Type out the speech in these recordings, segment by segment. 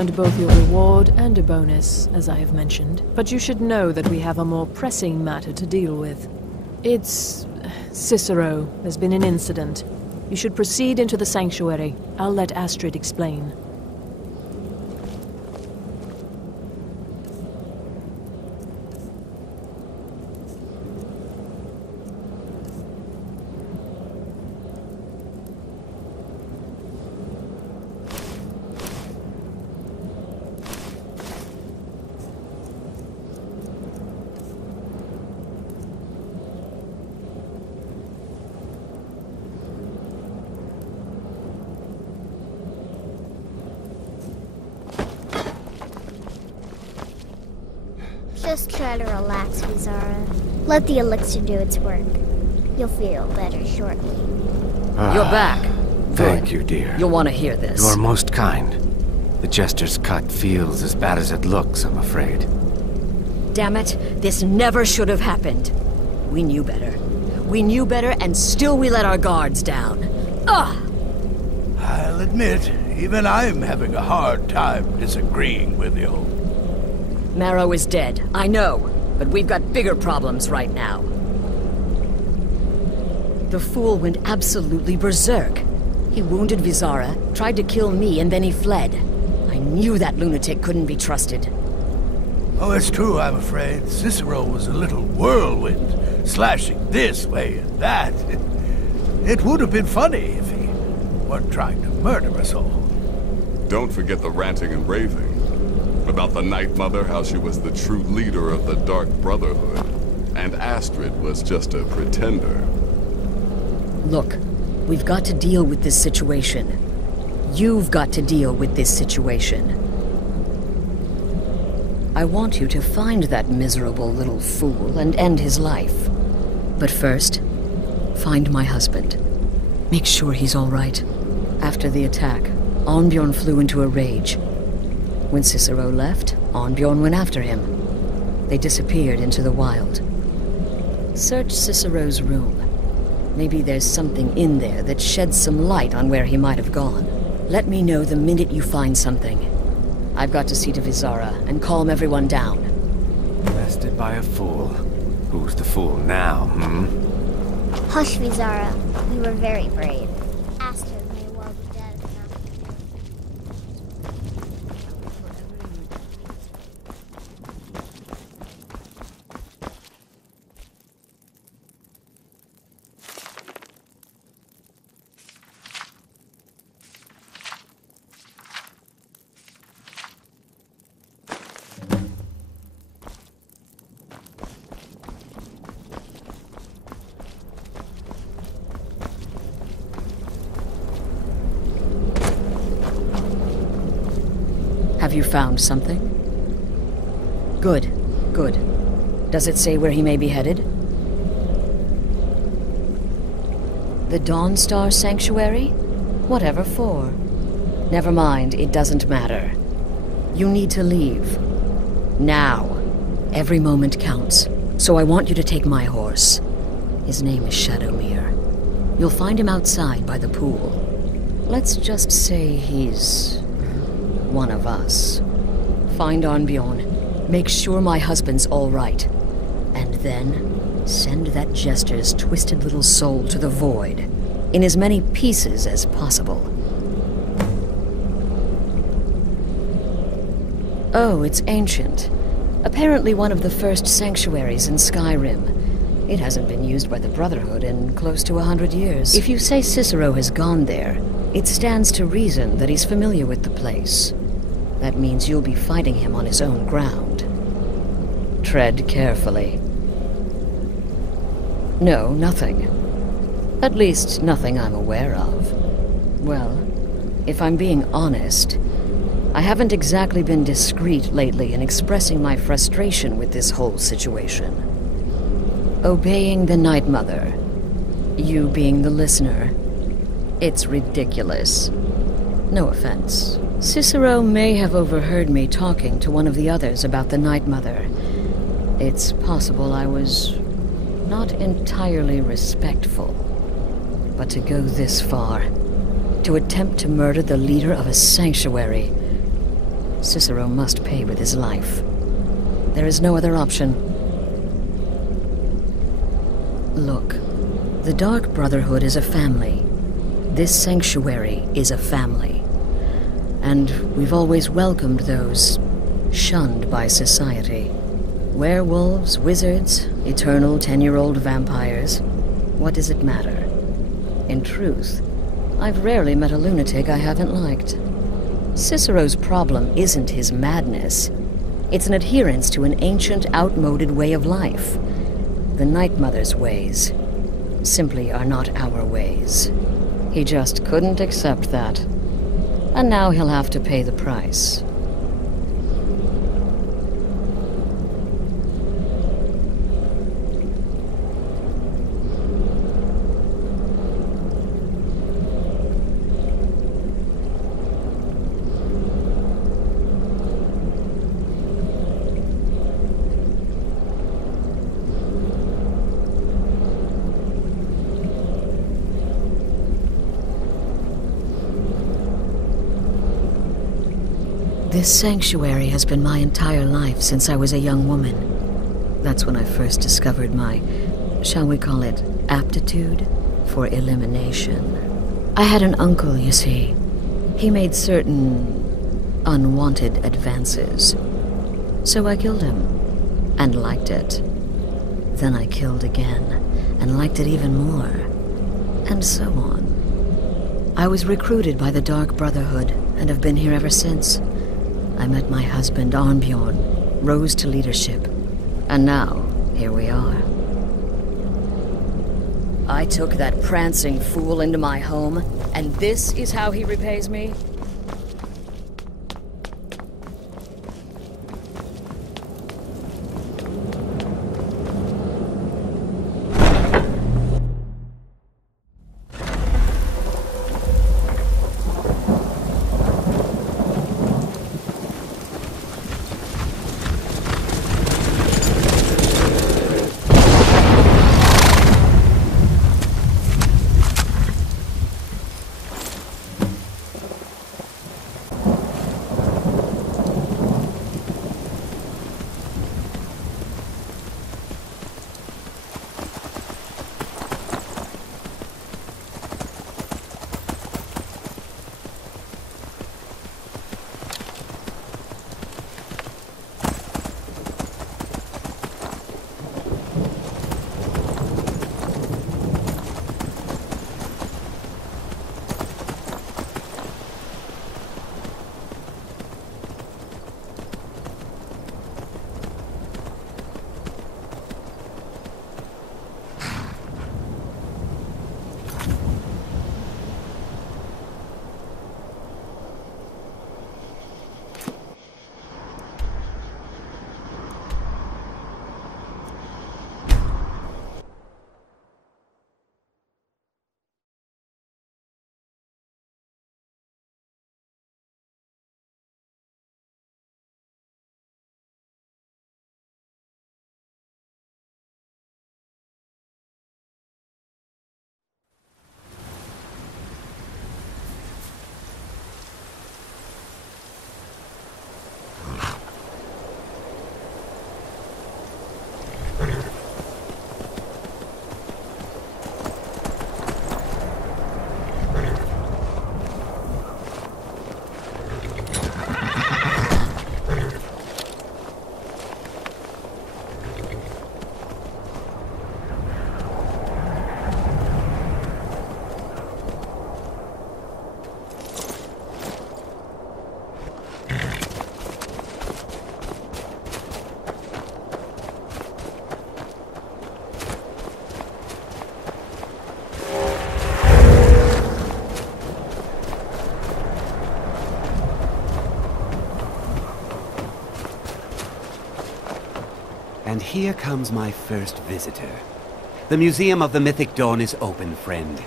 And both your reward and a bonus, as I have mentioned. But you should know that we have a more pressing matter to deal with. It's... Cicero. There's been an incident. You should proceed into the sanctuary. I'll let Astrid explain. Just try to relax, Vizara. Let the elixir do its work. You'll feel better shortly. You're back. Thank you, dear. You'll want to hear this. You're most kind. The Jester's cut feels as bad as it looks, I'm afraid. Damn it, this never should have happened. We knew better. We knew better, and still we let our guards down. Ugh! I'll admit, even I'm having a hard time disagreeing with you. Marrow is dead, I know, but we've got bigger problems right now. The fool went absolutely berserk. He wounded Vizara, tried to kill me, and then he fled. I knew that lunatic couldn't be trusted. Oh, it's true, I'm afraid. Cicero was a little whirlwind, slashing this way and that. It would have been funny if he weren't trying to murder us all. Don't forget the ranting and raving. About the Night Mother, how she was the true leader of the Dark Brotherhood, and Astrid was just a pretender. Look, we've got to deal with this situation. You've got to deal with this situation. I want you to find that miserable little fool and end his life. But first, find my husband. Make sure he's all right. After the attack, Arnbjorn flew into a rage. When Cicero left, Arnbjorn went after him. They disappeared into the wild. Search Cicero's room. Maybe there's something in there that sheds some light on where he might have gone. Let me know the minute you find something. I've got to see to Vizara and calm everyone down. Bested by a fool. Who's the fool now, Hush, Vizara. You were very brave. Astrid may well be dead enough. Have you found something? Good, good. Does it say where he may be headed? The Dawnstar Sanctuary? Whatever for. Never mind, it doesn't matter. You need to leave. Now. Every moment counts, so I want you to take my horse. His name is Shadowmere. You'll find him outside by the pool. Let's just say he's one of us. Find Arnbjorn. Make sure my husband's all right. And then send that Jester's twisted little soul to the void, in as many pieces as possible. Oh, it's ancient. Apparently one of the first sanctuaries in Skyrim. It hasn't been used by the Brotherhood in close to 100 years. If you say Cicero has gone there, it stands to reason that he's familiar with the place. That means you'll be fighting him on his own ground. Tread carefully. No, nothing. At least, nothing I'm aware of. Well, if I'm being honest, I haven't exactly been discreet lately in expressing my frustration with this whole situation. Obeying the Night Mother, you being the listener, it's ridiculous. No offense. Cicero may have overheard me talking to one of the others about the Night Mother. It's possible I was not entirely respectful. But to go this far, to attempt to murder the leader of a sanctuary, Cicero must pay with his life. There is no other option. Look, the Dark Brotherhood is a family. This sanctuary is a family. And we've always welcomed those shunned by society. Werewolves, wizards, eternal 10-year-old vampires. What does it matter? In truth, I've rarely met a lunatic I haven't liked. Cicero's problem isn't his madness. It's an adherence to an ancient, outmoded way of life. The Night Mother's ways simply are not our ways. He just couldn't accept that. And now he'll have to pay the price. This sanctuary has been my entire life since I was a young woman. That's when I first discovered my, shall we call it, aptitude for elimination. I had an uncle, you see. He made certain unwanted advances. So I killed him, and liked it. Then I killed again, and liked it even more. And so on. I was recruited by the Dark Brotherhood, and have been here ever since. I met my husband, Arnbjorn, rose to leadership, and now, here we are. I took that prancing fool into my home, and this is how he repays me? And here comes my first visitor. The Museum of the Mythic Dawn is open, friend.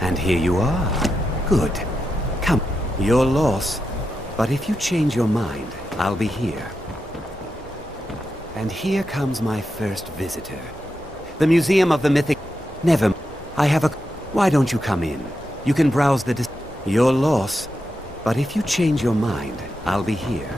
And here you are. Good. Come. Your loss. But if you change your mind, I'll be here. And here comes my first visitor. The Museum of the Mythic... Never... I have a... Why don't you come in? You can browse the... Your loss. But if you change your mind, I'll be here.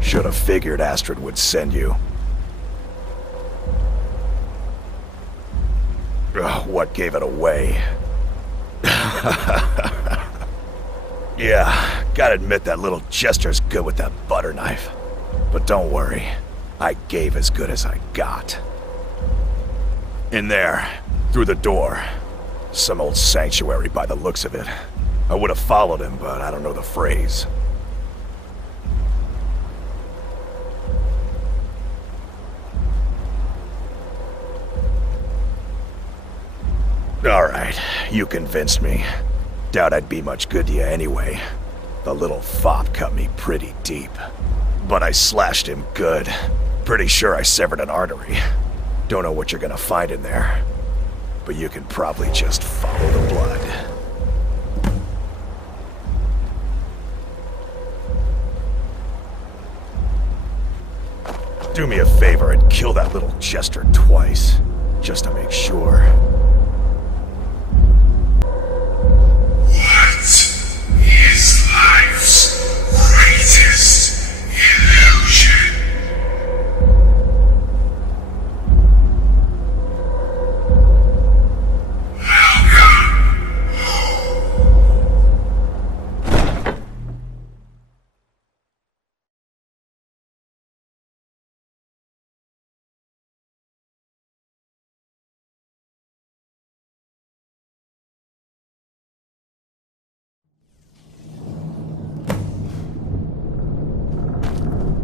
Should have figured Astrid would send you. Ugh, what gave it away? Yeah, gotta admit that little Jester's good with that butter knife. But don't worry, I gave as good as I got. In there, through the door. Some old sanctuary by the looks of it. I would have followed him, but I don't know the phrase. Alright, you convinced me. Doubt I'd be much good to you anyway. The little fop cut me pretty deep. But I slashed him good. Pretty sure I severed an artery. Don't know what you're gonna find in there. But you can probably just follow the blood. Do me a favor and kill that little Jester twice. Just to make sure.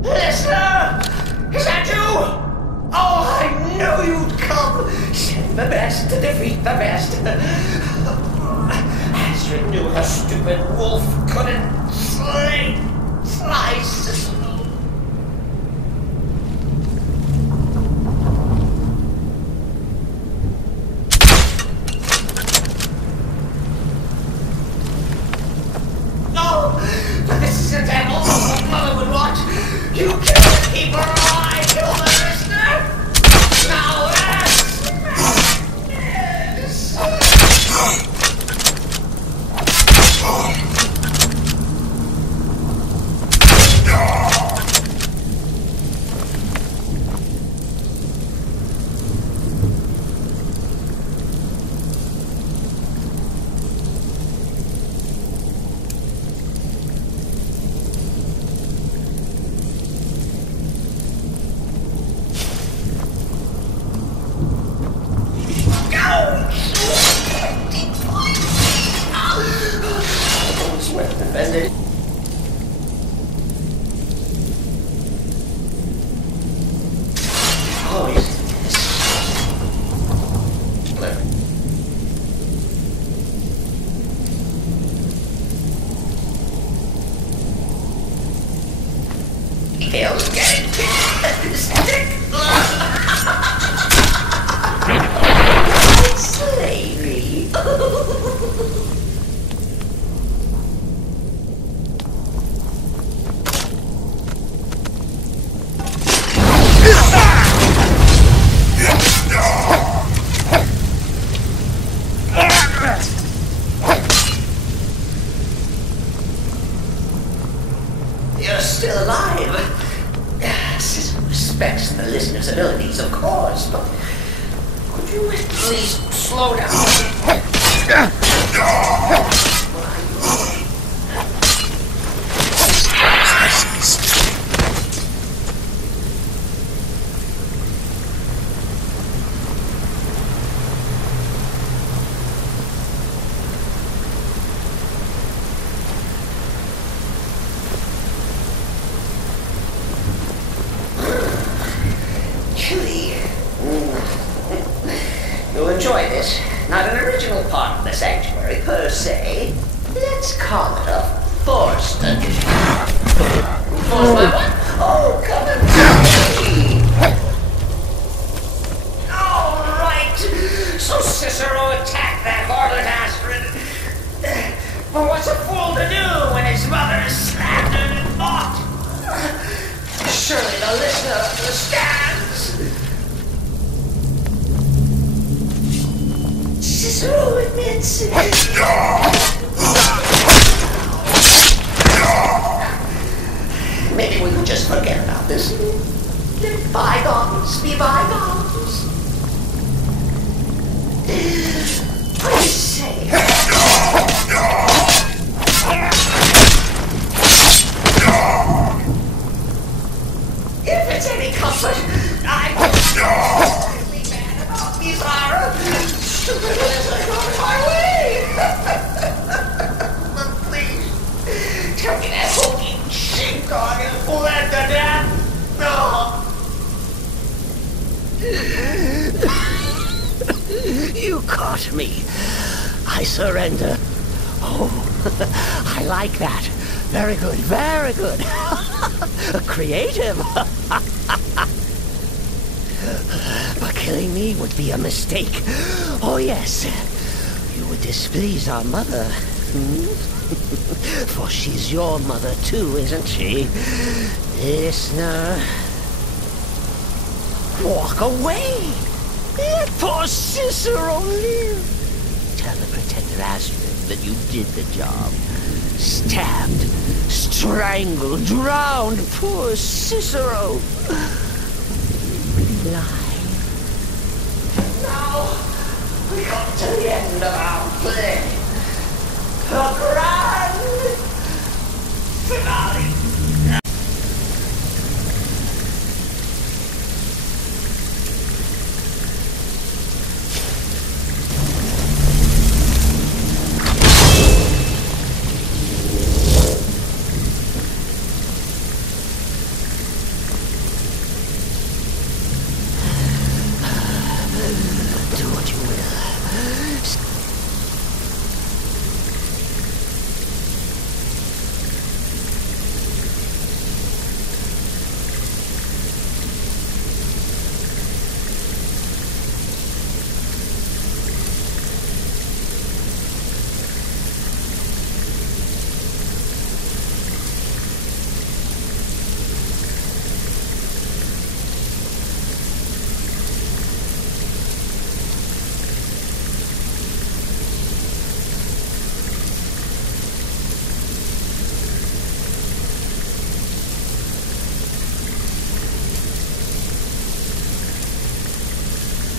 Listener! Is that you? Oh, I knew you'd come! Send the best to defeat the best. Astrid knew her stupid wolf couldn't slice. Oh, but this isn't at all what Mother would want. You kill the keeper, or I kill the listener! Now Tails getting stick. Slavery. You're still alive. Respects the listener's abilities, of course, but could you at least slow down? You'll enjoy this. Not an original part of the sanctuary, per se. Let's call it a forced addition. Forced by what? Oh, come and tell me! minutes. Maybe we could just forget about this. Let bygones be bygones. What do you say? If it's any comfort, I'm really mad about these Zara. Stupid as I got my way. But please, tell me that hulking sheepdog is bled to death. No. You caught me. I surrender. Oh, I like that. Very good, very good. Creative. But killing me would be a mistake. Oh, yes. You would displease our mother. For she's your mother, too, isn't she? Listener. Walk away. Let poor Cicero live. Tell the pretender Astrid that you did the job. Stabbed, strangled, drowned poor Cicero. Lie. Now, we come to the end of our play. The grand finale.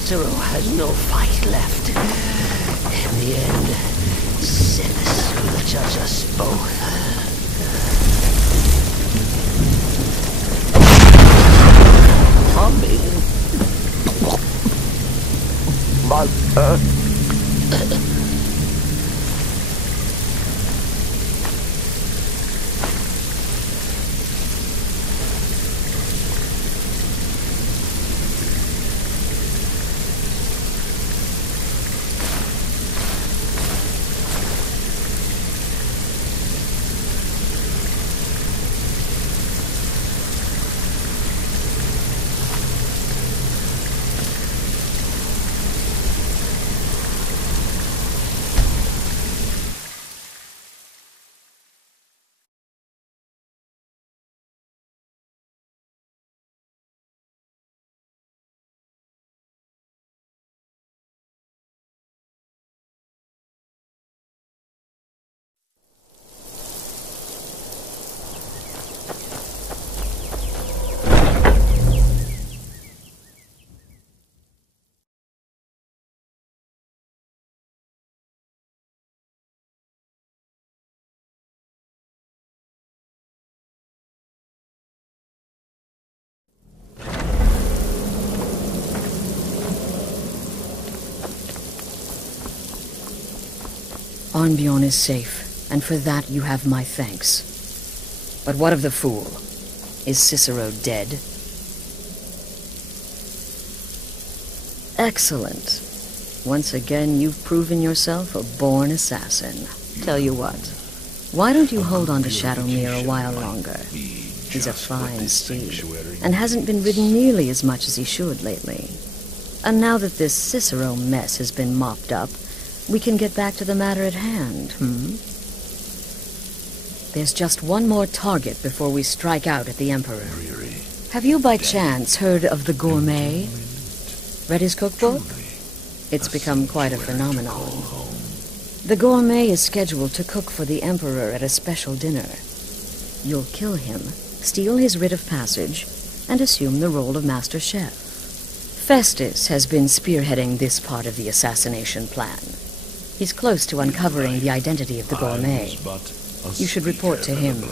Cicero has no fight left. In the end, Sinners will judge us both. Tommy. Mother. Arnbjorn is safe, and for that you have my thanks. But what of the fool? Is Cicero dead? Excellent. Once again, you've proven yourself a born assassin. Tell you what, why don't you hold on to Shadowmere a while longer? He's a fine steed, and hasn't been ridden nearly as much as he should lately. And now that this Cicero mess has been mopped up, we can get back to the matter at hand, There's just one more target before we strike out at the Emperor. Have you by chance heard of the Gourmet? Read his cookbook? It's become quite a phenomenon. The gourmet is scheduled to cook for the Emperor at a special dinner. You'll kill him, steal his writ of passage, and assume the role of Master Chef. Festus has been spearheading this part of the assassination plan. He's close to uncovering the identity of the gourmet. You should report to him.